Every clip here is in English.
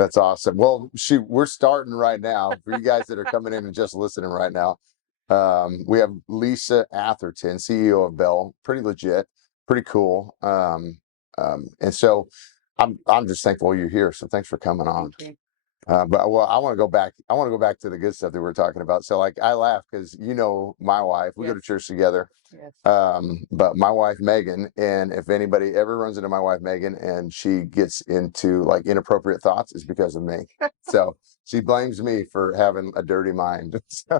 That's awesome. Well, shoot, we're starting right now. For you guys that are coming in and just listening right now, we have Lisa Atherton, CEO of Bell. Pretty legit, pretty cool. And so I'm just thankful you're here. So thanks for coming on. Thank you. But well, I want to go back. I want to go back to the good stuff that we were talking about. So like, I laugh because my wife. We go to Yes. church together. Yes. But my wife Megan, and if anybody ever runs into my wife Megan and she gets into like inappropriate thoughts, it's because of me. So she blames me for having a dirty mind. So,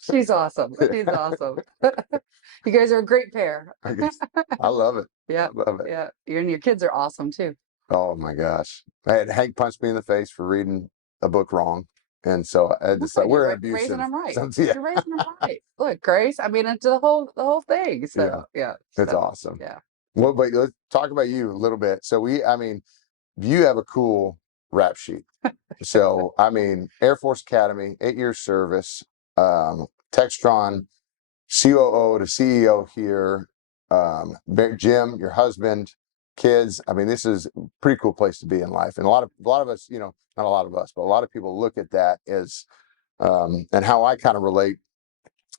She's awesome. She's awesome. You guys are a great pair. I love it. Yeah. I love it. Yeah. You and your kids are awesome too. Oh my gosh. I had Hank punch me in the face for reading a book wrong. And so I had to say, we're Raising abusive. them right. Yeah. You're raising them right. Look, Grace. I mean, it's the whole thing. So yeah. It's awesome. Yeah. Well, but let's talk about you a little bit. So you have a cool rap sheet. So, Air Force Academy, 8 years service, Textron, COO to CEO here, Jim, your husband, kids. This is a pretty cool place to be in life. And a lot of us, not a lot of us, but a lot of people look at that as, and how I kind of relate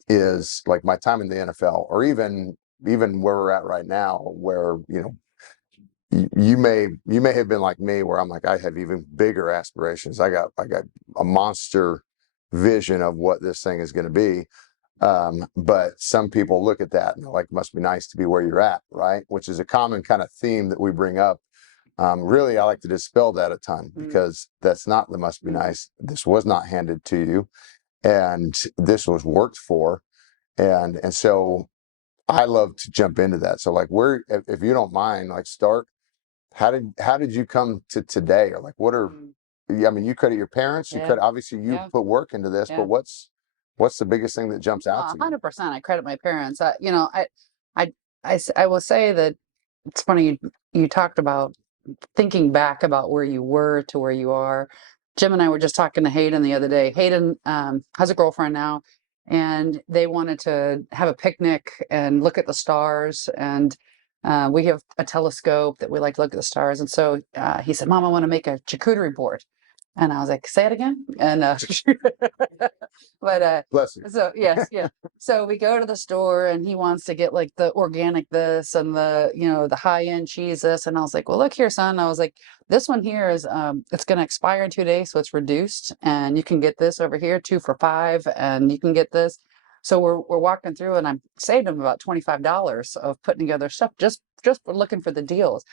is like my time in the NFL, or even where we're at right now, where, you may have been like me, where I'm like, I have even bigger aspirations. I got a monster vision of what this thing is going to be. But some people look at that and they're like, must be nice to be where you're at, right? Which is a common kind of theme that we bring up. Really, I like to dispel that a ton, because that's not the must be nice. This was not handed to you, and this was worked for. And so I love to jump into that. So like, if you don't mind, like, start. How did you come to today? Or like, what are, you credit your parents, you credit, obviously you put work into this, but what's the biggest thing that jumps out to you? 100%. I credit my parents. I will say that it's funny. You talked about thinking back about where you were to where you are. Jim and I were just talking to Hayden the other day. Hayden has a girlfriend now, and they wanted to have a picnic and look at the stars. And we have a telescope that we like to look at the stars. And so he said, Mom, I want to make a charcuterie board. And I was like, say it again. And but Bless you. so yes, yeah. So we go to the store and he wants to get like the organic this and the high end cheese this. And I was like, well, look here, son. I was like, this one here is it's gonna expire in 2 days, so it's reduced. And you can get this over here, 2 for $5, and you can get this. So we're walking through, and I'm saved him about $25 of putting together stuff just for looking for the deals.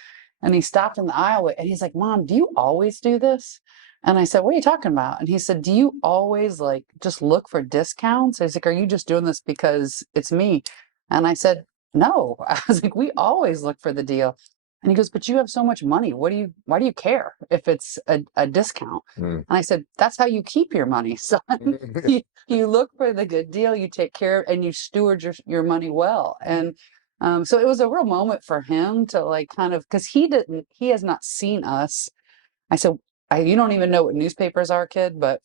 And he stopped in the aisle and he's like, Mom, do you always do this? And I said, what are you talking about? And he said, do you always like just look for discounts? I was like, are you just doing this because it's me? And I said, no. I was like, we always look for the deal. And he goes, but you have so much money. Why do you care if it's a discount? And I said, that's how you keep your money, son. You look for the good deal, you take care of, and you steward your money well. And so it was a real moment for him to like kind of, because he has not seen us. I said, you don't even know what newspapers are, kid, but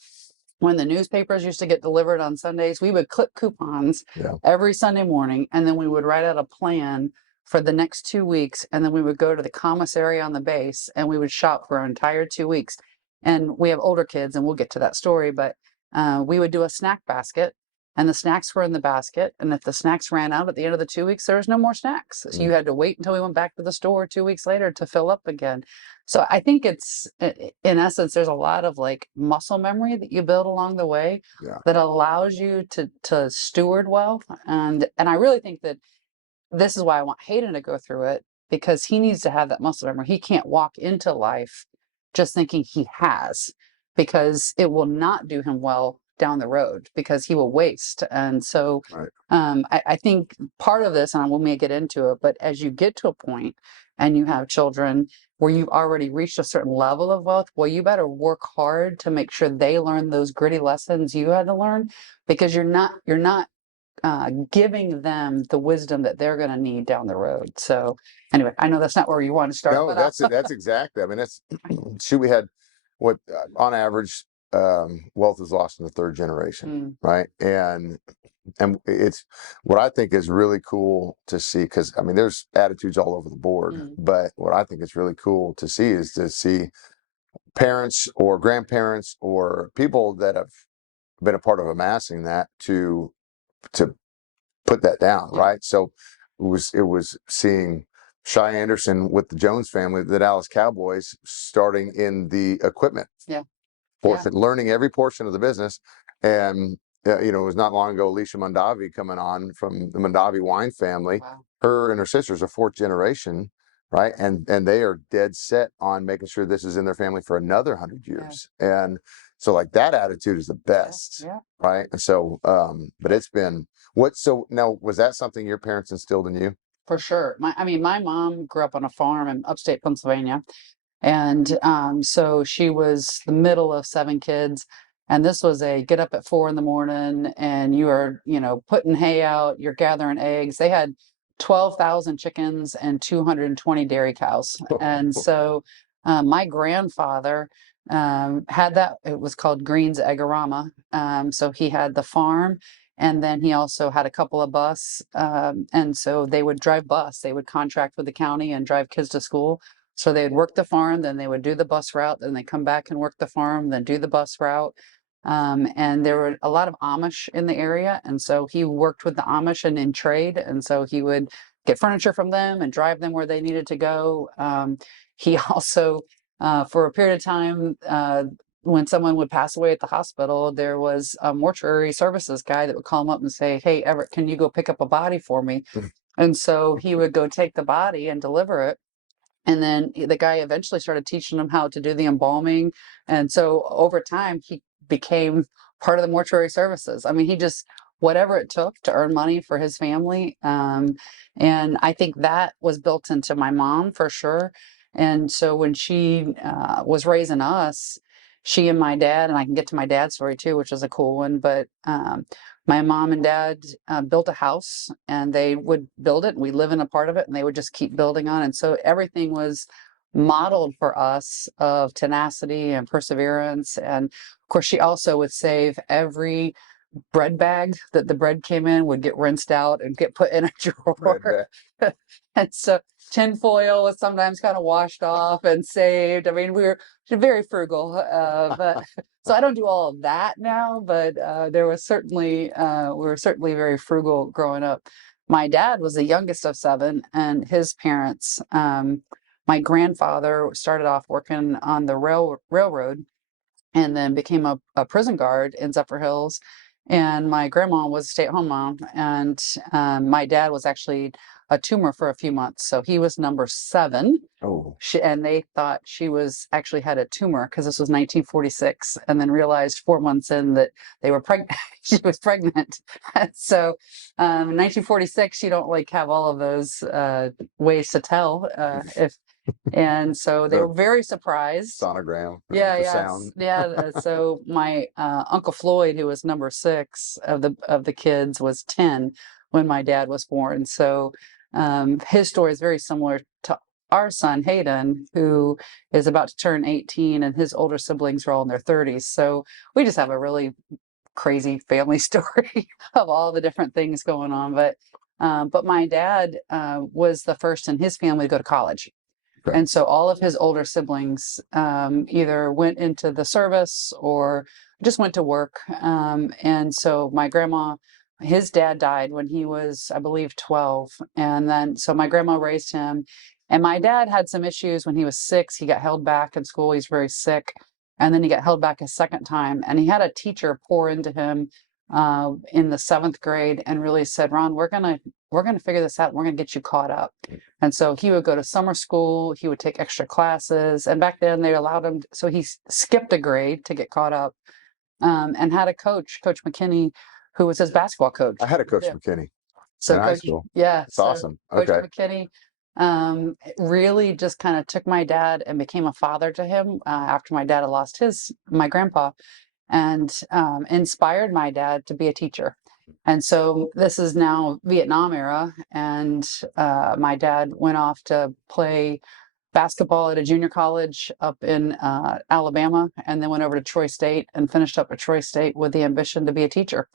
when the newspapers used to get delivered on Sundays, we would clip coupons every Sunday morning, and then we would write out a plan for the next 2 weeks, and then we would go to the commissary on the base, and we would shop for an entire 2 weeks. And we have older kids, and we'll get to that story, but we would do a snack basket, and the snacks were in the basket, and if the snacks ran out at the end of the 2 weeks, there was no more snacks. So you had to wait until we went back to the store 2 weeks later to fill up again. So I think it's, in essence, there's a lot of like muscle memory that you build along the way that allows you to steward well. And I really think that this is why I want Hayden to go through it, because he needs to have that muscle memory. He can't walk into life just thinking he has, because it will not do him well down the road, because he will waste. And so I think part of this, and we may get into it, but as you get to a point and you have children where you've already reached a certain level of wealth, well, you better work hard to make sure they learn those gritty lessons you had to learn, because you're not giving them the wisdom that they're going to need down the road. So anyway, I know that's not where you want to start. No, but that's it. That's exactly. That's we had what on average wealth is lost in the third generation, right? And it's what I think is really cool to see, because there's attitudes all over the board, but what I think is really cool to see is to see parents or grandparents or people that have been a part of amassing that to put that down, Yeah. right? So it was seeing Shy Anderson with the Jones family, the Dallas Cowboys, starting in the equipment Yeah. portion, learning every portion of the business. And it was not long ago, Alicia Mondavi coming on from the Mondavi wine family. Wow. Her and her sisters are fourth generation, right? And they are dead set on making sure this is in their family for another 100 years. And so like that attitude is the best, Yeah. right? And so, but it's been so now, was that something your parents instilled in you? For sure. My mom grew up on a farm in upstate Pennsylvania. And so she was the middle of 7 kids. And this was a get up at 4 in the morning and you are, putting hay out, you're gathering eggs. They had 12,000 chickens and 220 dairy cows. And so my grandfather had that, it was called Green's Egorama. So he had the farm. And then he also had a couple of bus. And so they would drive bus. They would contract with the county and drive kids to school. So they'd work the farm, then they would do the bus route, then they come back and work the farm, then do the bus route. And there were a lot of Amish in the area. And so he worked with the Amish and in trade. And so he would get furniture from them and drive them where they needed to go. He also, for a period of time, when someone would pass away at the hospital, there was a mortuary services guy that would call him up and say, "Hey, Everett, can you go pick up a body for me?" And so he would go take the body and deliver it. And then the guy eventually started teaching him how to do the embalming. And so over time, he became part of the mortuary services. I mean, he just, whatever it took to earn money for his family. And I think that was built into my mom for sure. And so when she was raising us, she and my dad, and I can get to my dad's story too, which is a cool one, but my mom and dad built a house and they would build it and we live in a part of it and they would just keep building on. And so everything was modeled for us of tenacity and perseverance. And of course, she also would save every bread bag that the bread came in would get rinsed out and get put in a drawer. And so tinfoil was sometimes kind of washed off and saved. I mean, we were very frugal, but so I don't do all of that now, but there was certainly, we were certainly very frugal growing up. My dad was the youngest of 7 and his parents, my grandfather started off working on the railroad and then became a prison guard in Zephyr Hills. And my grandma was a stay-at-home mom, and my dad was actually a tumor for a few months, so he was number 7. Oh, And they thought she was actually had a tumor because this was 1946, and then realized 4 months in that they were pregnant. She was pregnant. So, in 1946, you don't like have all of those ways to tell if. And so they the were very surprised. sonogram, Yeah, the yeah, sound. yeah. So my Uncle Floyd, who was number 6 of the kids, was 10 when my dad was born. So his story is very similar to our son Hayden, who is about to turn 18, and his older siblings are all in their 30s. So we just have a really crazy family story of all the different things going on. But my dad was the first in his family to go to college. Okay. And so all of his older siblings either went into the service or just went to work. And so my grandma, his dad died when he was, I believe, 12. And then so my grandma raised him. And my dad had some issues when he was 6. He got held back in school. He's very sick. And then he got held back a second time. And he had a teacher pour into him in the 7th grade and really said, "Ron, we're gonna figure this out. We're gonna get you caught up." And so he would go to summer school, he would take extra classes. And back then they allowed him, so he skipped a grade to get caught up, and had a coach, Coach McKinney, who was his basketball coach. I had a Coach Yeah. McKinney So in high Coach, school. yeah, It's so awesome. Coach Okay. McKinney really just kind of took my dad and became a father to him after my dad had lost my grandpa, and inspired my dad to be a teacher. And so this is now Vietnam era, and my dad went off to play basketball at a junior college up in Alabama, and then went over to Troy State and finished up at Troy State with the ambition to be a teacher.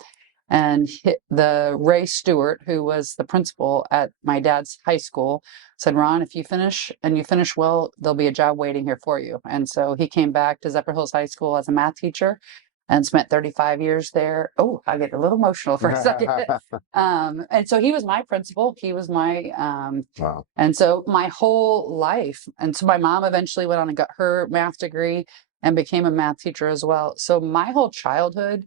And the Ray Stewart, who was the principal at my dad's high school, said, Ron, if you finish and you finish well, there'll be a job waiting here for you. And so he came back to Zephyr Hills High School as a math teacher and spent 35 years there. Oh, I get a little emotional for a second. And so he was my principal. He was my, Wow. and so my whole life. And so my mom eventually went on and got her math degree and became a math teacher as well. So my whole childhood,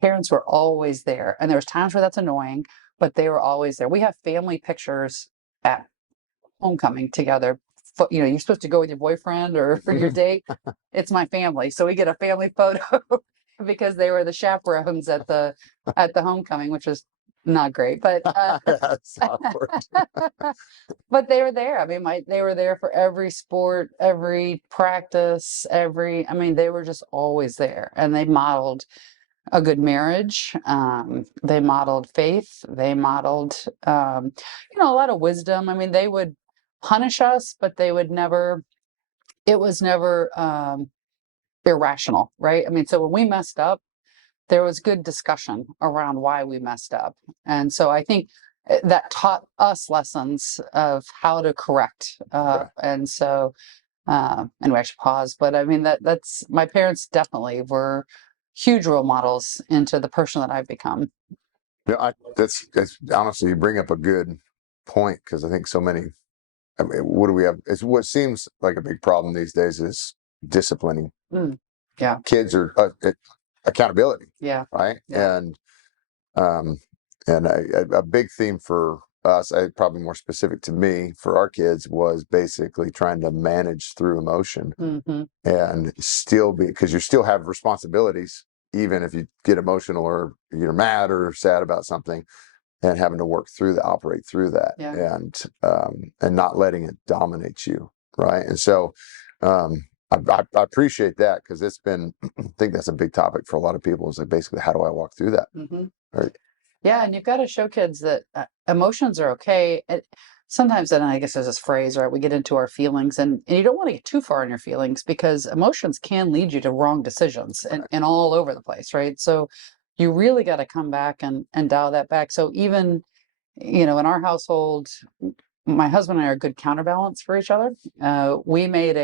parents were always there. And there was times where that's annoying, but they were always there. We have family pictures at homecoming together. You know, you're supposed to go with your boyfriend or for your date. It's my family. So we get a family photo because they were the chaperones at the homecoming, which was not great, but That's awkward. but they were there. I mean, they were there for every sport, every practice, I mean, they were just always there, and they modeled a good marriage. They modeled faith. They modeled, you know, a lot of wisdom. I mean, they would punish us, but they would never, it was never irrational, right? I mean, so when we messed up, there was good discussion around why we messed up. And so I think that taught us lessons of how to correct. And so, anyway, I should pause, but I mean, that's my parents definitely were huge role models into the person that I've become. Yeah, that's honestly, you bring up a good point, because I think so many. I mean, what do we have? It's what seems like a big problem these days is disciplining. Yeah. Kids are accountability. Yeah. Right. Yeah. Um, and a big theme for us, probably more specific to me, for our kids, was basically trying to manage through emotion and still be, because you still have responsibilities, even if you get emotional or you're mad or sad about something, and having to work through that, operate through that, and not letting it dominate you. Right. And so, I appreciate that, because it's been, I think that's a big topic for a lot of people, is like, basically, how do I walk through that? Right. Yeah, and you've got to show kids that emotions are okay. Sometimes, then I guess there's this phrase, right? We get into our feelings, and you don't want to get too far in your feelings, because emotions can lead you to wrong decisions and all over the place, right? So you really got to come back and dial that back. So even, you know, in our household, my husband and I are a good counterbalance for each other. We made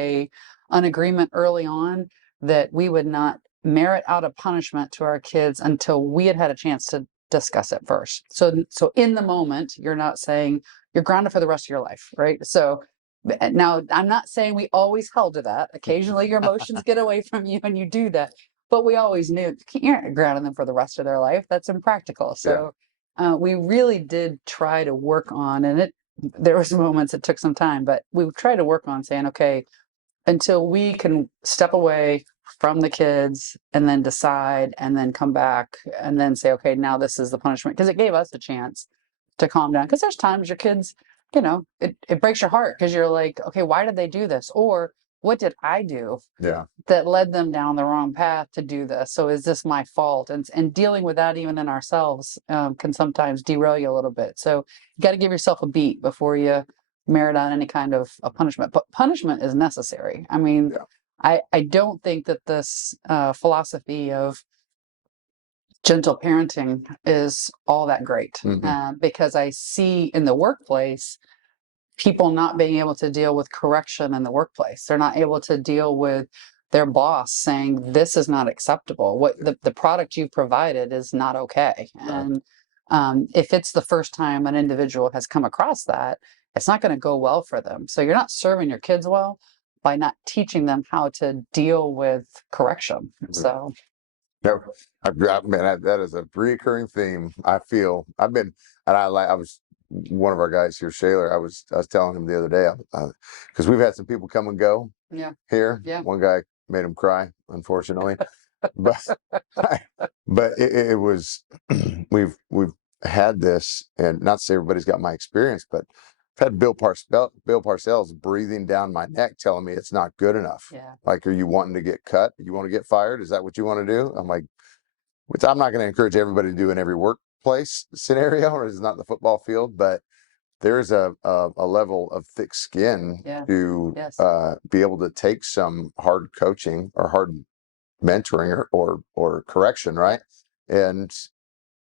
an agreement early on that we would not merit out a punishment to our kids until we had had a chance to discuss it first. So in the moment, you're not saying you're grounded for the rest of your life, right? So now I'm not saying we always held to that. Occasionally your emotions get away from you and you do that. But we always knew you're not grounding them for the rest of their life. That's impractical. So we really did try to work on, and there was moments it took some time, but we tried to work on saying, okay, until we can step away from the kids and then decide and then come back and then say, okay, now this is the punishment. Because it gave us a chance to calm down. Because there's times your kids, you know, it breaks your heart, because you're like, okay, why did they do this? Or what did I do that led them down the wrong path to do this? So is this my fault? And dealing with that even in ourselves can sometimes derail you a little bit. So you got to give yourself a beat before you merit on any kind of a punishment. But punishment is necessary. I mean, I don't think that this philosophy of gentle parenting is all that great, because I see in the workplace people not being able to deal with correction in the workplace. They're not able to deal with their boss saying, this is not acceptable. What the product you provided is not okay. And if it's the first time an individual has come across that, it's not going to go well for them. So you're not serving your kids well by not teaching them how to deal with correction. So No, man, that is a recurring theme. I feel I've been, and I was one of our guys here, Shaler. I was telling him the other day, because we've had some people come and go here. One guy made him cry, unfortunately, but but it was we've had this, and not to say everybody's got my experience, but I've had Bill Parcells breathing down my neck, telling me it's not good enough. Like, are you wanting to get cut? You want to get fired? Is that what you want to do? I'm like, which I'm not going to encourage everybody to do in every workplace scenario, or it's not the football field, but there's a level of thick skin to be able to take some hard coaching or hard mentoring or correction, right? And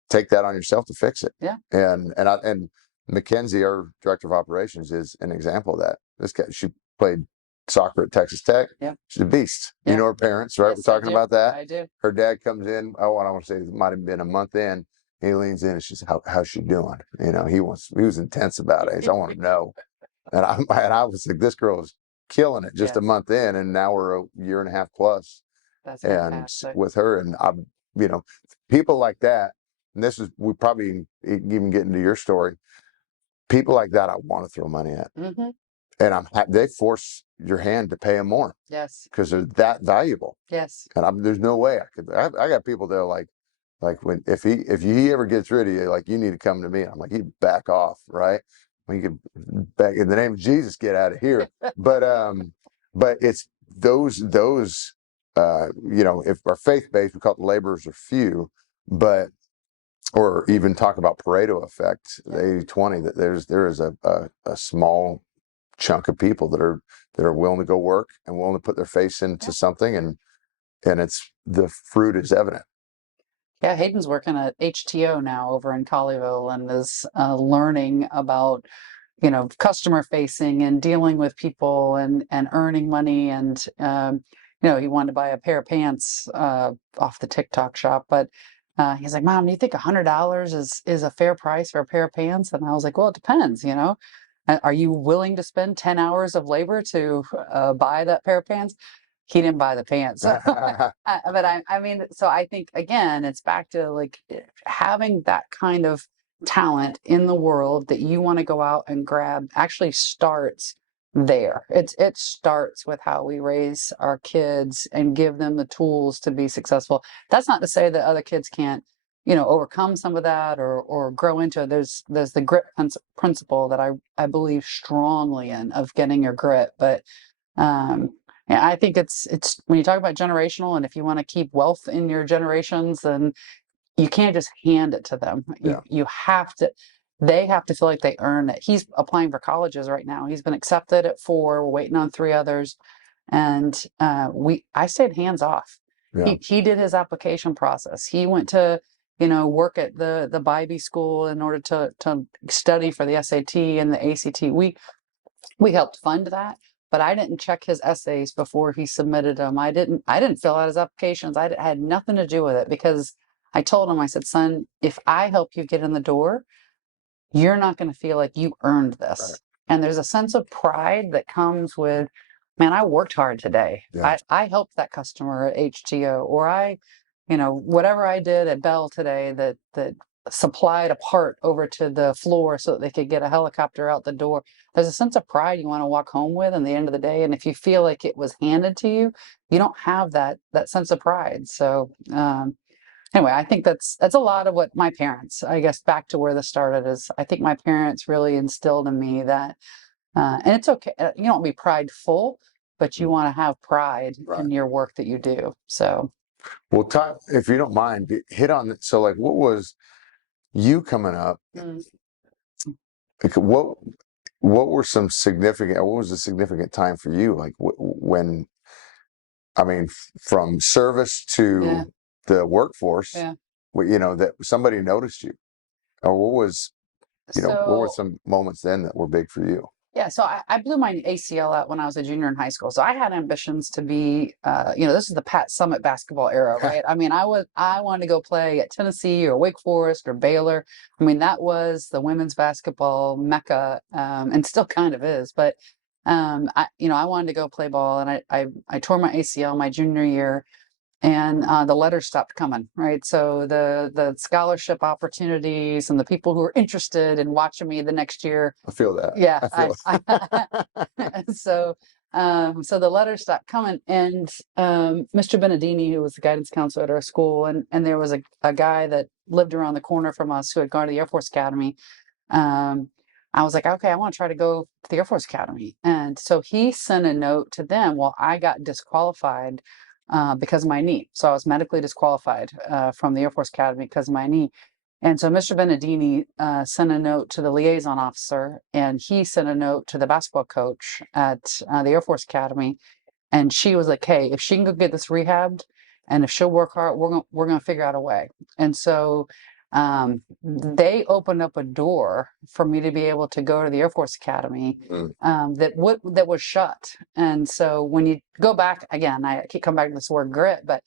take that on yourself to fix it. Yeah. And Mackenzie, our director of operations, is an example of that. This guy, she played soccer at Texas Tech. Yeah. She's a beast. Yeah. You know her parents, right? Yes, We're talking about that. I do. Her dad comes in. Oh, and I want to say it might have been a month in. He leans in and she's, how's she doing? You know, he was intense about it. I want to know. And I was like, this girl is killing it just a month in, and now we're a year and a half plus. That's and fantastic. with her, and I'm, people like that. And this is, we probably even get into your story. People like that, I want to throw money at, and they force your hand to pay them more. Yes, because they're that valuable. Yes, and there's no way I could. I got people that are like when if he ever gets rid of you, like, you need to come to me. I'm like, you back off, right? We could back in the name of Jesus, get out of here. but it's those if our faith based, we call it laborers are few, but or even talk about Pareto effect, the 80-20, that there is a small chunk of people that are willing to go work and willing to put their face into something, and it's the fruit is evident. Yeah, Hayden's working at HTO now over in Colleyville and is learning about, customer facing and dealing with people and earning money. And, he wanted to buy a pair of pants off the TikTok shop, but he's like, Mom, do you think $100 is a fair price for a pair of pants? And I was like, well, it depends, Are you willing to spend 10 hours of labor to buy that pair of pants? He didn't buy the pants. But I mean, so I think, again, it's back to like having that kind of talent in the world that you want to go out and grab actually starts there. It starts with how we raise our kids and give them the tools to be successful. That's not to say that other kids can't, overcome some of that or grow into it. There's the grit principle that I believe strongly in, of getting your grit. But yeah, I think it's when you talk about generational, and if you want to keep wealth in your generations, then you can't just hand it to them. You have to. They have to feel like they earn it. He's applying for colleges right now. He's been accepted at 4. We're waiting on 3 others, and I stayed hands off. Yeah. He did his application process. He went to work at the Bybee school in order to study for the SAT and the ACT. We helped fund that, but I didn't check his essays before he submitted them. I didn't fill out his applications. I had nothing to do with it, because I told him, I said, son, if I help you get in the door, you're not going to feel like you earned this. Right. And there's a sense of pride that comes with, man, I worked hard today. Yeah. I helped that customer at HTO, or whatever I did at Bell today that supplied a part over to the floor so that they could get a helicopter out the door. There's a sense of pride you want to walk home with in the end of the day. And if you feel like it was handed to you, you don't have that sense of pride. So anyway, I think that's a lot of what my parents, I guess, back to where this started, is I think my parents really instilled in me that, and it's okay, you don't be prideful, but you want to have pride in your work that you do. So, well, Todd, if you don't mind, hit on it. So, like, what was you coming up? Like, what was the significant time for you? Like, when, I mean, from service to the workforce, that somebody noticed you, or what was, what were some moments then that were big for you? Yeah, so I blew my ACL out when I was a junior in high school. So I had ambitions to be, this is the Pat Summitt basketball era, right? I mean, I wanted to go play at Tennessee or Wake Forest or Baylor. I mean, that was the women's basketball mecca, and still kind of is. But I wanted to go play ball, and I tore my ACL my junior year. And the letters stopped coming, right? So the scholarship opportunities and the people who were interested in watching me the next year. I feel that. Yeah. So the letters stopped coming, and Mr. Benedini, who was the guidance counselor at our school, and there was a guy that lived around the corner from us who had gone to the Air Force Academy. I was like, okay, I want to try to go to the Air Force Academy. And so he sent a note to them. Well, I got disqualified because of my knee. So I was medically disqualified from the Air Force Academy because of my knee. And so Mr. Benedini sent a note to the liaison officer, and he sent a note to the basketball coach at the Air Force Academy. And she was like, hey, if she can go get this rehabbed, and if she'll work hard, we're going to figure out a way. And so they opened up a door for me to be able to go to the Air Force Academy that was shut. And so when you go back again, I keep coming back to this word grit, but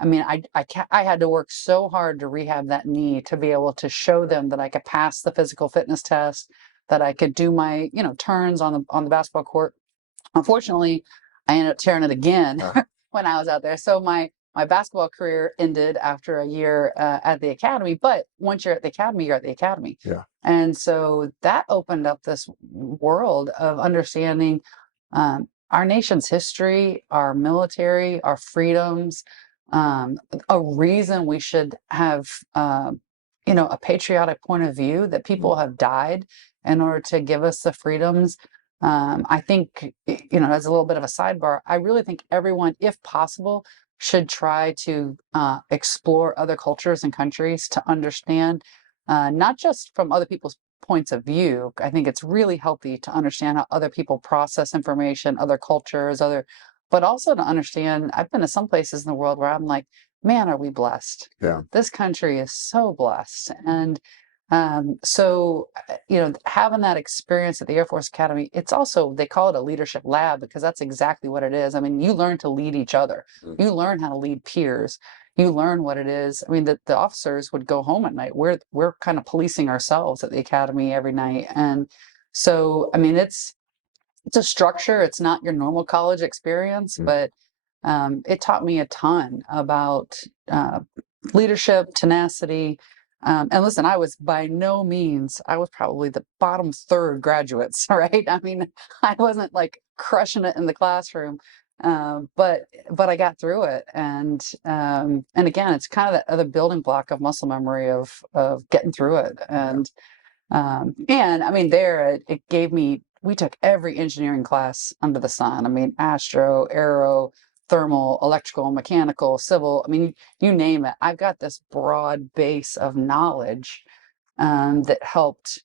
I mean, I had to work so hard to rehab that knee to be able to show them that I could pass the physical fitness test, that I could do my, turns on the basketball court. Unfortunately, I ended up tearing it again when I was out there. So my basketball career ended after a year at the academy. But once you're at the academy, you're at the academy. Yeah. And so that opened up this world of understanding our nation's history, our military, our freedoms, a reason we should have, a patriotic point of view, that people have died in order to give us the freedoms. I think, as a little bit of a sidebar, I really think everyone, if possible, should try to explore other cultures and countries to understand, not just from other people's points of view. I think it's really healthy to understand how other people process information, other cultures, but also to understand. I've been to some places in the world where I'm like, man, are we blessed? Yeah. This country is so blessed. And so, having that experience at the Air Force Academy, it's also, they call it a leadership lab because that's exactly what it is. I mean, you learn to lead each other. You learn how to lead peers. You learn what it is. I mean, the officers would go home at night. We're kind of policing ourselves at the academy every night. And so, I mean, it's a structure. It's not your normal college experience, but it taught me a ton about leadership, tenacity. And listen, I was I was probably the bottom third graduates, right? I mean, I wasn't like crushing it in the classroom, but I got through it. And again, it's kind of that other building block of muscle memory of getting through it. And I mean, it gave me, we took every engineering class under the sun. I mean, astro, aero, thermal, electrical, mechanical, civil. I mean, you name it. I've got this broad base of knowledge that helped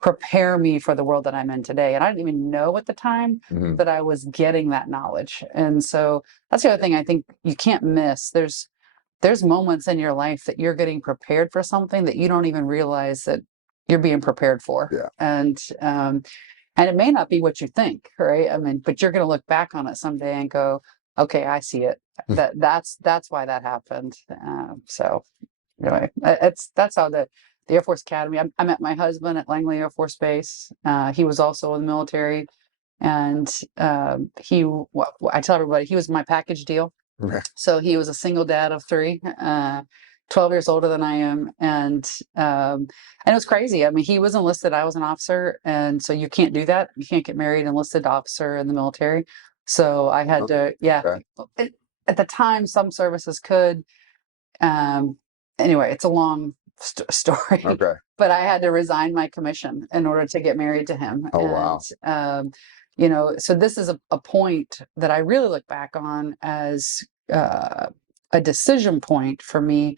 prepare me for the world that I'm in today. And I didn't even know at the time that I was getting that knowledge. And so that's the other thing I think you can't miss. There's moments in your life that you're getting prepared for something that you don't even realize that you're being prepared for. Yeah. And it may not be what you think, right? I mean, but you're going to look back on it someday and go, okay, I see it. That's why that happened. So anyway, that's how the Air Force Academy. I met my husband at Langley Air Force Base. He was also in the military, and I tell everybody he was my package deal. So he was a single dad of three, 12 years older than I am. And it was crazy. I mean, he was enlisted, I was an officer. And so you can't do that. You can't get married enlisted officer in the military. So I had to, at the time, some services could. Anyway, it's a long story. Okay. But I had to resign my commission in order to get married to him. Oh, wow. So this is a point that I really look back on as a decision point for me,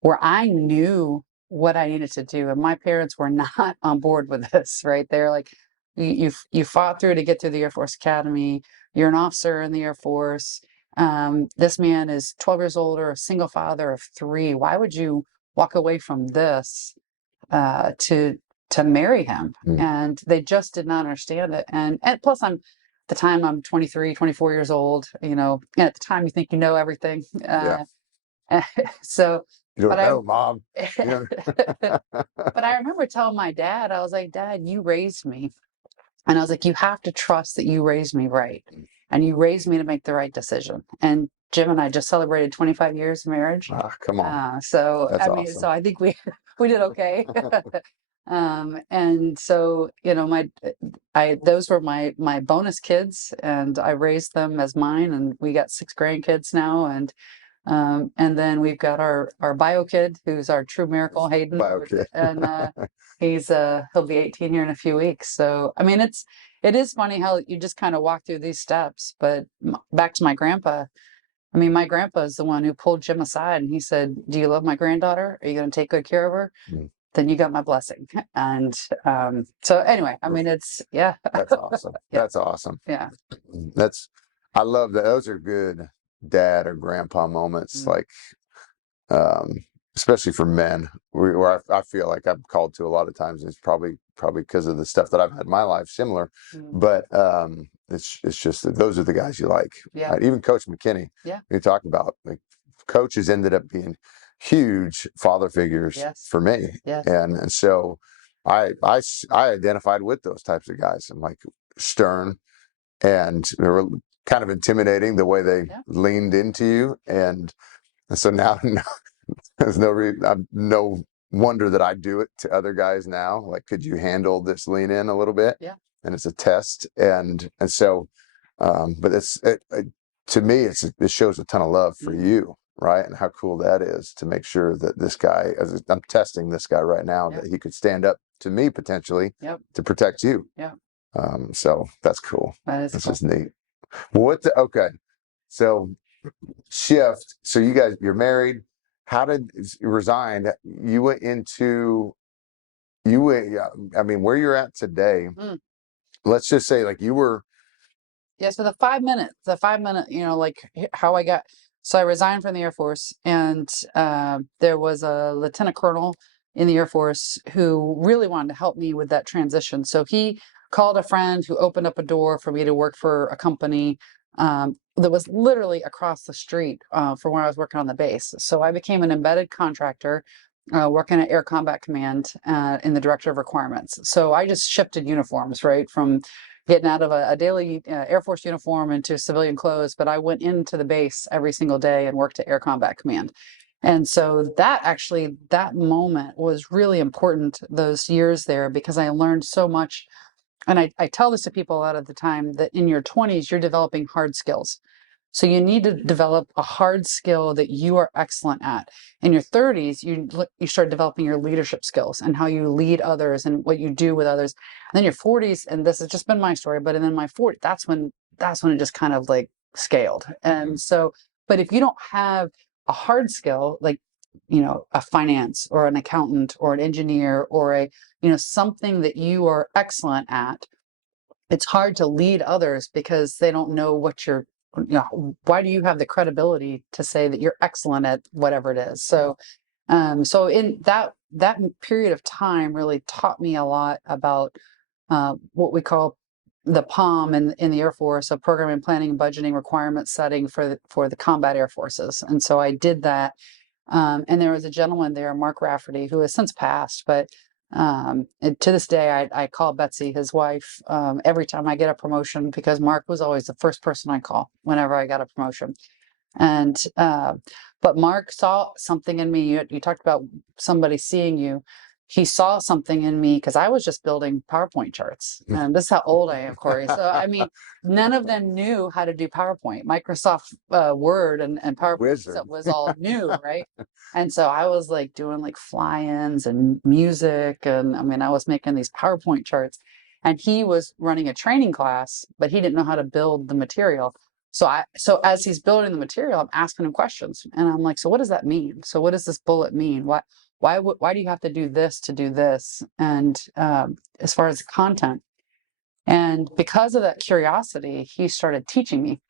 where I knew what I needed to do, and my parents were not on board with this. Right? They're like, you fought through to get through the Air Force Academy. You're an officer in the Air Force. This man is 12 years older, a single father of three. Why would you walk away from this to marry him? And they just did not understand it. And plus, at the time I'm 23, 24 years old, and at the time you think you know everything. So you don't know, Mom. But I remember telling my dad, I was like, Dad, you raised me. And I was like, you have to trust that you raised me right. And you raised me to make the right decision. And Jim and I just celebrated 25 years of marriage. Come on. So That's I mean, awesome. so I think we did okay. And so, those were my bonus kids, and I raised them as mine, and we got 6 grandkids now. And then we've got our bio kid, who's our true miracle, Hayden. Bio kid. And he'll be 18 here in a few weeks. So I mean, it is funny how you just kind of walk through these steps. But back to my grandpa. I mean, my grandpa is the one who pulled Jim aside, and he said, "Do you love my granddaughter? Are you going to take good care of her? Then you got my blessing." And so anyway, I mean, that's awesome. That's awesome. Yeah. I love that. Those are good dad or grandpa moments. Like, especially for men, where I feel like I'm called to a lot of times. It's probably because of the stuff that I've had in my life, similar. But it's just that those are the guys you like. Yeah. Right? Even Coach McKinney, Yeah. we talk about, like, coaches ended up being huge father figures Yes. for me, Yes. and so I identified with those types of guys. I'm like, stern, and they were kind of intimidating the way they leaned into you, and so now there's no wonder that I do it to other guys now. Like, could you handle this lean in a little bit? Yeah. And it's a test, and so, but to me, it shows a ton of love for you, right? And how cool that is to make sure that this guy, as I'm testing this guy right now, that he could stand up to me potentially to protect you. Yeah. So that's cool. That is That's cool. just neat. Okay, so shift. So you're married. How did you resign? You went into I mean, where you're at today. Let's just say, like, you were. Yeah, so the 5 minute, like how I got, so I resigned from the Air Force, and there was a lieutenant colonel in the Air Force who really wanted to help me with that transition. So he called a friend who opened up a door for me to work for a company that was literally across the street from where I was working on the base. So I became an embedded contractor. Working at Air Combat Command in the Director of Requirements. So I just shifted uniforms, right, from getting out of a daily Air Force uniform into civilian clothes, but I went into the base every single day and worked at Air Combat Command. And so that moment was really important, those years there, because I learned so much. And I tell this to people a lot of the time, that in your 20s, you're developing hard skills. So you need to develop a hard skill that you are excellent at. In your 30s, you start developing your leadership skills and how you lead others and what you do with others. And then your 40s, and this has just been my story, but in my 40s, that's when it just kind of like scaled. And so, but if you don't have a hard skill, like, a finance or an accountant or an engineer or something that you are excellent at, it's hard to lead others because they don't know why do you have the credibility to say that you're excellent at whatever it is? So, so in that period of time really taught me a lot about what we call the POM in the Air Force, so programming, planning, and budgeting, requirement setting for the combat air forces. And so I did that. And there was a gentleman there, Mark Rafferty, who has since passed, but and to this day, I call Betsy, his wife, every time I get a promotion, because Mark was always the first person I call whenever I got a promotion. And but Mark saw something in me. You talked about somebody seeing you. He saw something in me because I was just building PowerPoint charts. And this is how old I am, Corey. So I mean, none of them knew how to do PowerPoint. Microsoft Word and PowerPoint was all new, right? And so I was like doing like fly-ins and music, and I mean, I was making these PowerPoint charts. And he was running a training class, but he didn't know how to build the material. So as he's building the material, I'm asking him questions, and I'm like, so what does that mean? So what does this bullet mean? Why do you have to do this to do this? And as far as the content, and because of that curiosity, he started teaching me.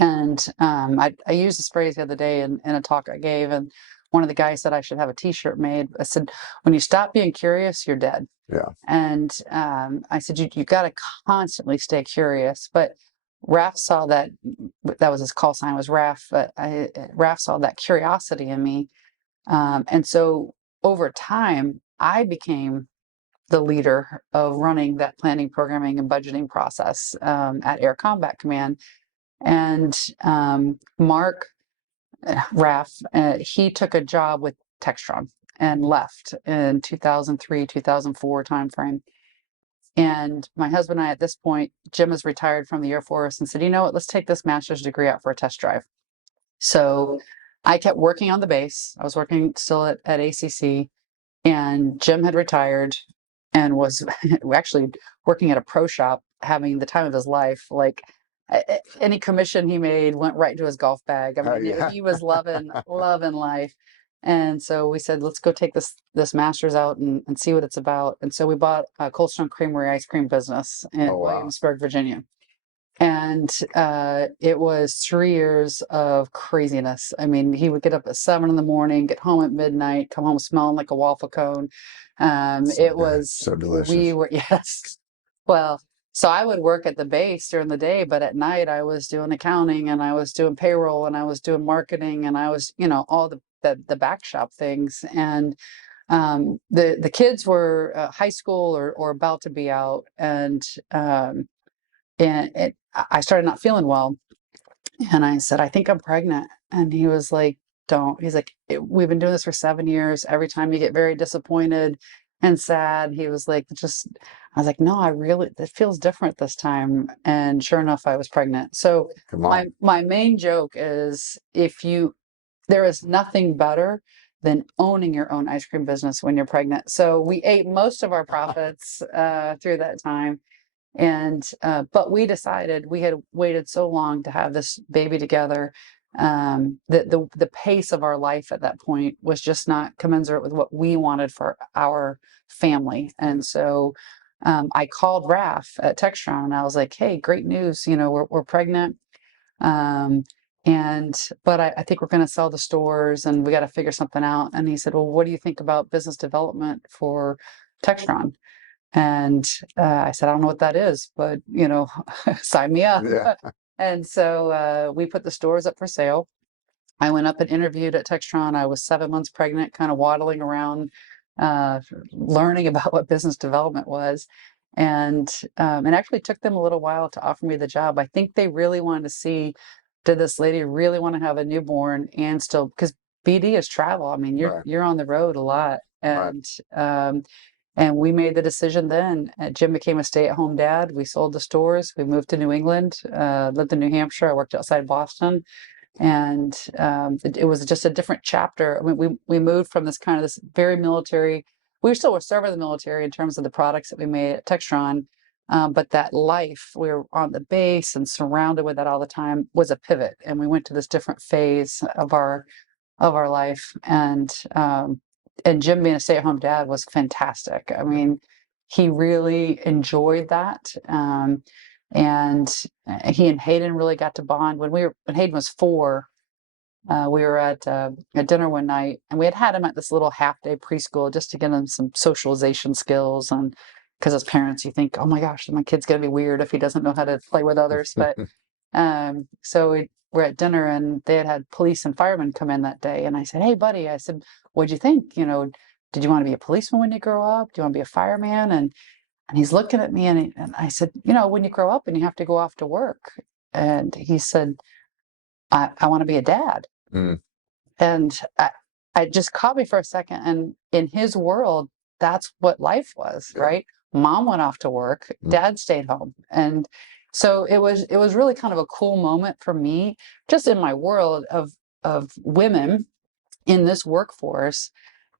And I used this phrase the other day in a talk I gave, and one of the guys said I should have a T-shirt made. I said, when you stop being curious, you're dead. Yeah. And I said, you got to constantly stay curious. But Raph saw that was his call sign was Raph. But Raph saw that curiosity in me. And so over time, I became the leader of running that planning, programming, and budgeting process at Air Combat Command. And Mark Raff, he took a job with Textron and left in 2003, 2004 timeframe. And my husband and I, at this point, Jim is retired from the Air Force, and said, you know what, let's take this master's degree out for a test drive. So I kept working on the base. I was working still at ACC, and Jim had retired and was actually working at a pro shop, having the time of his life. Like any commission he made went right into his golf bag. I mean, he was loving life. And so we said, let's go take this master's out and see what it's about. And so we bought a Cold Stone Creamery ice cream business in Williamsburg, Virginia. And it was 3 years of craziness. I mean, he would get up at 7 in the morning, get home at midnight, come home smelling like a waffle cone. So It good. was, So we delicious. were, yes. Well, so I would work at the base during the day, but at night I was doing accounting and I was doing payroll and I was doing marketing and I was, all the back shop things. And the kids were high school or about to be out, and I started not feeling well, and I said, I think I'm pregnant. And he was like, don't. He's like, we've been doing this for 7 years. Every time you get very disappointed and sad, he was like, just, I was like, no, it feels different this time. And sure enough, I was pregnant. So Come my, on. my main joke is there is nothing better than owning your own ice cream business when you're pregnant. So we ate most of our profits through that time. And but we decided we had waited so long to have this baby together, that the pace of our life at that point was just not commensurate with what we wanted for our family. And so I called Raf at Textron and I was like, hey, great news, we're pregnant. Um, and but I think we're going to sell the stores and we got to figure something out. And he said, well, what do you think about business development for Textron? And I said, I don't know what that is, but sign me up. Yeah. And so we put the stores up for sale. I went up and interviewed at Textron. I was 7 months pregnant, kind of waddling around, uh, learning about what business development was. And it actually took them a little while to offer me the job. I think they really wanted to see, did this lady really want to have a newborn and still, because BD is travel. I mean, you're Right. you're on the road a lot. Right. And we made the decision then. Jim became a stay-at-home dad. We sold the stores. We moved to New England, lived in New Hampshire. I worked outside Boston, and it was just a different chapter. I mean, we moved from this very military. We still were serving the military in terms of the products that we made at Textron, but that life, we were on the base and surrounded with that all the time, was a pivot, and we went to this different phase of our life. And Jim being a stay-at-home dad was fantastic. I mean, he really enjoyed that. And he and Hayden really got to bond when Hayden was 4. We were at dinner one night, and we had him at this little half-day preschool just to get him some socialization skills. And because as parents, you think, oh my gosh, my kid's gonna be weird if he doesn't know how to play with others. But so we were at dinner and they had police and firemen come in that day. And I said, hey, buddy, I said, what'd you think? Did you want to be a policeman when you grow up? Do you want to be a fireman? And he's looking at me and I said, when you grow up and you have to go off to work. And he said, I want to be a dad. Mm. And I just caught me for a second. And in his world, that's what life was, Yeah. right? Mom went off to work, Mm. dad stayed home. And so it was really kind of a cool moment for me, just in my world of women in this workforce,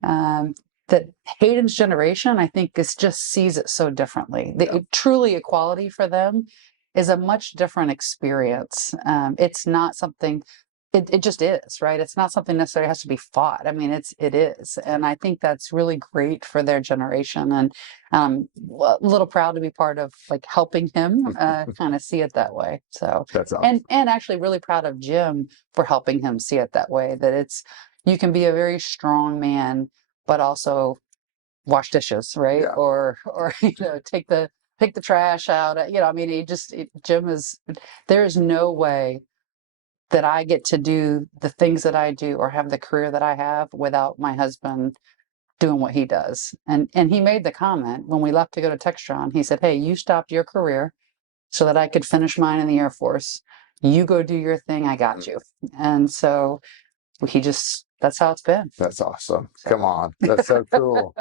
um, that Hayden's generation, I think, just sees it so differently. Yeah. Truly equality for them is a much different experience. It's not something. It just is, right? It's not something necessarily has to be fought. I mean, it is, and I think that's really great for their generation. And a little proud to be part of like helping him kind of see it that way. So, That's and awesome. and actually really proud of Jim for helping him see it that way. That you can be a very strong man, but also wash dishes, right? Yeah. Or take the trash out. I mean, Jim is. There is no way that I get to do the things that I do or have the career that I have without my husband doing what he does. And he made the comment when we left to go to Textron. He said, "Hey, you stopped your career so that I could finish mine in the Air Force. You go do your thing. I got you." And so that's how it's been. That's awesome. So, Come on. That's so cool.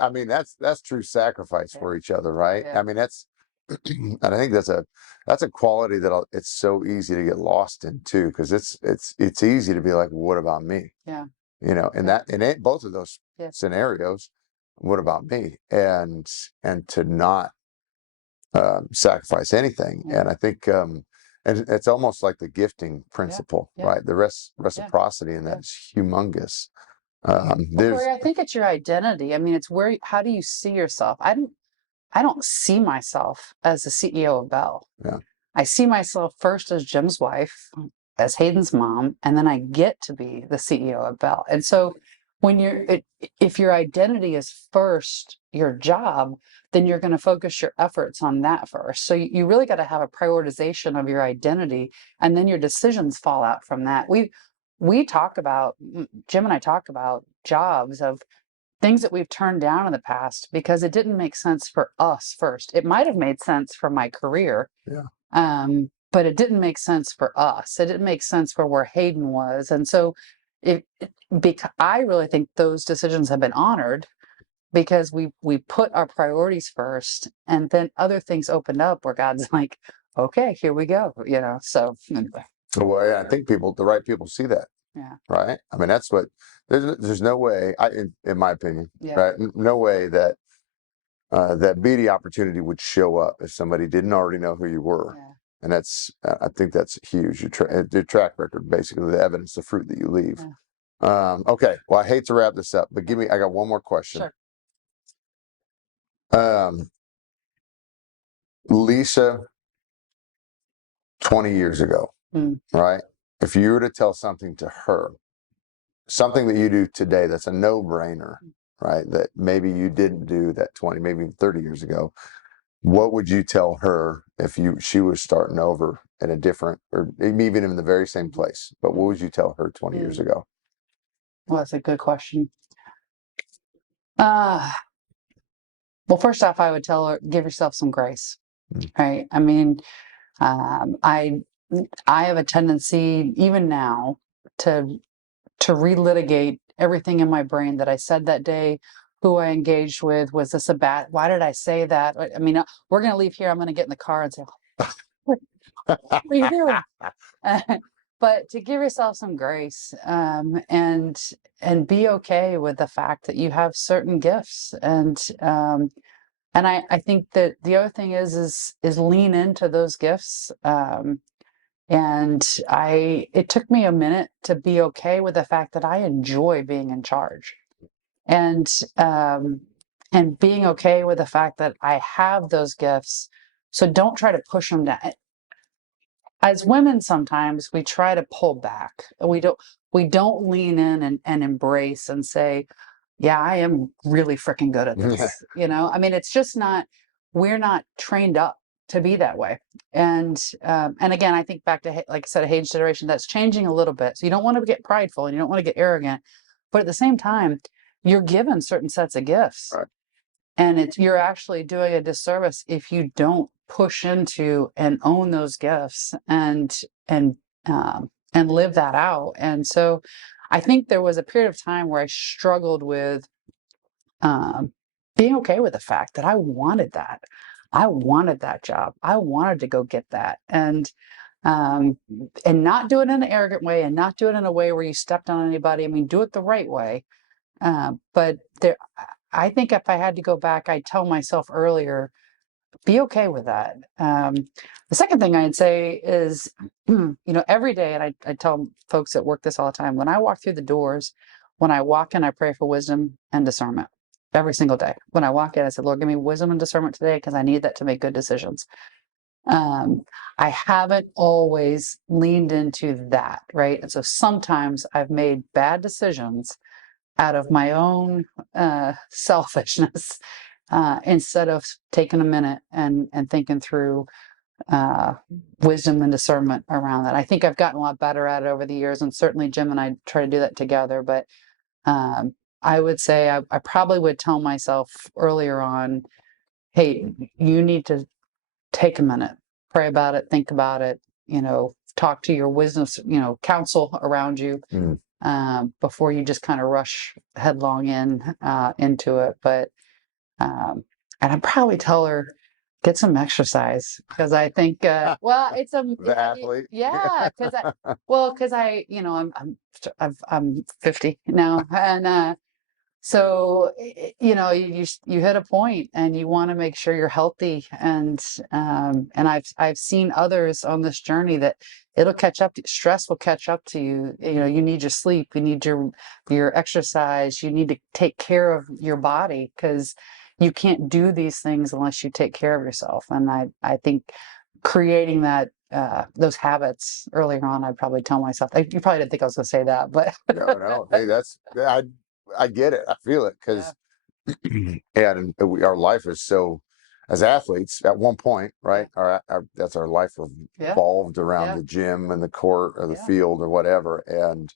I mean, that's true sacrifice yeah, for each other, right? yeah, I mean, and I think that's a quality that it's so easy to get lost in too, because it's easy to be like, well, what about me? yeah, In yeah, both of those yeah, scenarios, what about me? And to not sacrifice anything. yeah, And I think, and it's almost like the gifting yeah, principle, yeah, right? The yeah, reciprocity in that yeah. is humongous. Well, There's Corey, I think it's your identity. I mean, it's how do you see yourself? I don't see myself as the CEO of Bell. Yeah. I see myself first as Jim's wife, as Hayden's mom, and then I get to be the CEO of Bell. And so when if your identity is first your job, then you're going to focus your efforts on that first. So you really got to have a prioritization of your identity, and then your decisions fall out from that. We talk about, Jim and I talk about jobs of things that we've turned down in the past because it didn't make sense for us first. It might have made sense for my career, but it didn't make sense for us. It didn't make sense for where Hayden was. And so because I really think those decisions have been honored because we put our priorities first, and then other things opened up where God's like, okay, here we go, so anyway. Well, yeah, I think the right people see that. Yeah. Right. I mean, that's what, there's no way, in my opinion, Yeah. right? No way that that BD opportunity would show up if somebody didn't already know who you were. Yeah. And I think that's huge. Your track record, basically the evidence, the fruit that you leave. Yeah. Okay. Well, I hate to wrap this up, but I got one more question. Sure. Lisa, 20 years ago, right? If you were to tell something to her, something that you do today that's a no-brainer, right? That maybe you didn't do that 20, maybe 30 years ago. What would you tell her if she was starting over at a different, or even in the very same place? But what would you tell her 20 years ago? Well, that's a good question. Well, first off, I would tell her, give yourself some grace, right? I mean, I have a tendency, even now, to relitigate everything in my brain that I said that day, who I engaged with, was this a bad, why did I say that? I mean, we're going to leave here, I'm going to get in the car and say, what are you doing? But to give yourself some grace, and be okay with the fact that you have certain gifts, and I think that the other thing is lean into those gifts. And it took me a minute to be okay with the fact that I enjoy being in charge, and being okay with the fact that I have those gifts. So don't try to push them down. As women, sometimes we try to pull back. We don't lean in and embrace and say, yeah, I am really freaking good at this. I mean, it's just not, we're not trained up to be that way. And again, I think back to, like I said, a Hayden's generation, that's changing a little bit. So you don't want to get prideful and you don't want to get arrogant, but at the same time, you're given certain sets of gifts. Right. And you're actually doing a disservice if you don't push into and own those gifts and live that out. And so I think there was a period of time where I struggled with being okay with the fact that I wanted that. I wanted that job. I wanted to go get that. And not do it in an arrogant way, and not do it in a way where you stepped on anybody. I mean, do it the right way. But I think if I had to go back, I'd tell myself earlier, be okay with that. The second thing I'd say is, every day, and I tell folks at work this all the time, when I walk through the doors, when I walk in, I pray for wisdom and discernment every single day. When I walk in, I said, Lord, give me wisdom and discernment today, because I need that to make good decisions. I haven't always leaned into that, right? And so sometimes I've made bad decisions out of my own selfishness, instead of taking a minute and thinking through wisdom and discernment around that. I think I've gotten a lot better at it over the years, and certainly Jim and I try to do that together. But I would say I probably would tell myself earlier on, hey, you need to take a minute, pray about it, think about it, talk to your wisdom, counsel around you, before you just kind of rush headlong into it. But and I'd probably tell her, get some exercise, because I think well, it's the athlete. yeah, because I'm 50 now, and so you hit a point and you want to make sure you're healthy, and I've seen others on this journey that it'll catch up to, stress will catch up to you. You need your sleep, you need your exercise, you need to take care of your body, because you can't do these things unless you take care of yourself. And I think creating that those habits earlier on, I'd probably tell myself. You probably didn't think I was going to say that, but No. Hey, I get it. I feel it yeah, because our life is so, as athletes at one point, yeah, right? That's our life yeah, revolved around yeah, the gym and the court or the yeah. field or whatever, and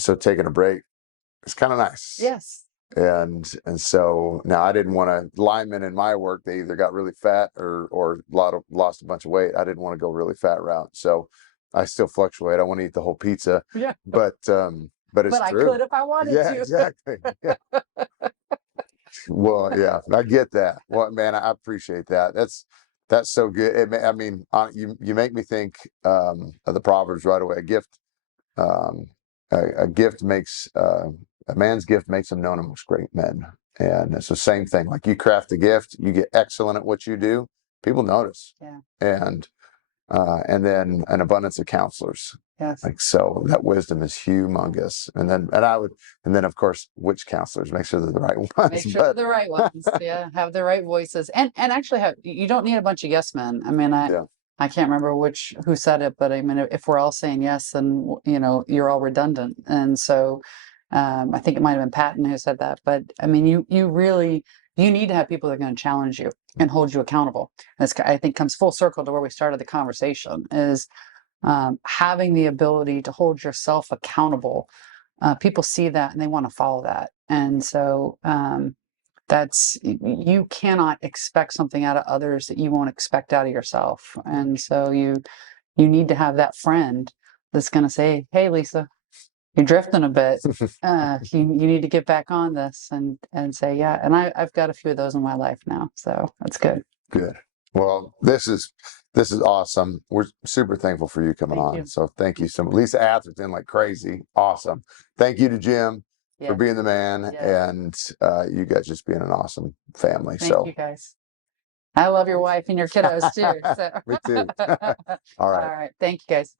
so taking a break is kind of nice. Yes. And so now I didn't want to linemen in my work. They either got really fat or lost a bunch of weight. I didn't want to go really fat route. So I still fluctuate. I want to eat the whole pizza, Yeah. but it's But I true. could if I wanted Yeah, to. exactly. Yeah. Well, yeah, I get that. Well, man, I appreciate that. That's so good. I mean, you make me think of the Proverbs right away. Um, a gift makes a man's gift makes him known amongst great men, and it's the same thing. Like you craft a gift, you get excellent at what you do, people notice, Yeah. and then an abundance of counselors. Yes. Like so, that wisdom is humongous. And then of course, which counselors? Make sure they're the right ones. Make sure they're But the right ones. Yeah, have the right voices, and actually have you don't need a bunch of yes men. I mean, yeah, I can't remember who said it, but I mean, if we're all saying yes, then you're all redundant. And so, I think it might have been Patton who said that. But I mean, you really you need to have people that are going to challenge you and hold you accountable. This I think comes full circle to where we started the conversation is having the ability to hold yourself accountable. People see that and they want to follow that. And so that's you cannot expect something out of others that you won't expect out of yourself. And so you need to have that friend that's going to say, "Hey, Lisa, you're drifting a bit. You need to get back on this," and say, "Yeah." And I've got a few of those in my life now, so that's good. good. Well, this is awesome. We're super thankful for you coming Thank on. you. So thank you so much. Lisa Atherton, like crazy. Awesome. Thank you to Jim for Yeah. being the man, Yeah. and you guys just being an awesome family. Thank So you, guys. I love your wife and your kiddos too. So me too. All all right. right. Thank you, guys.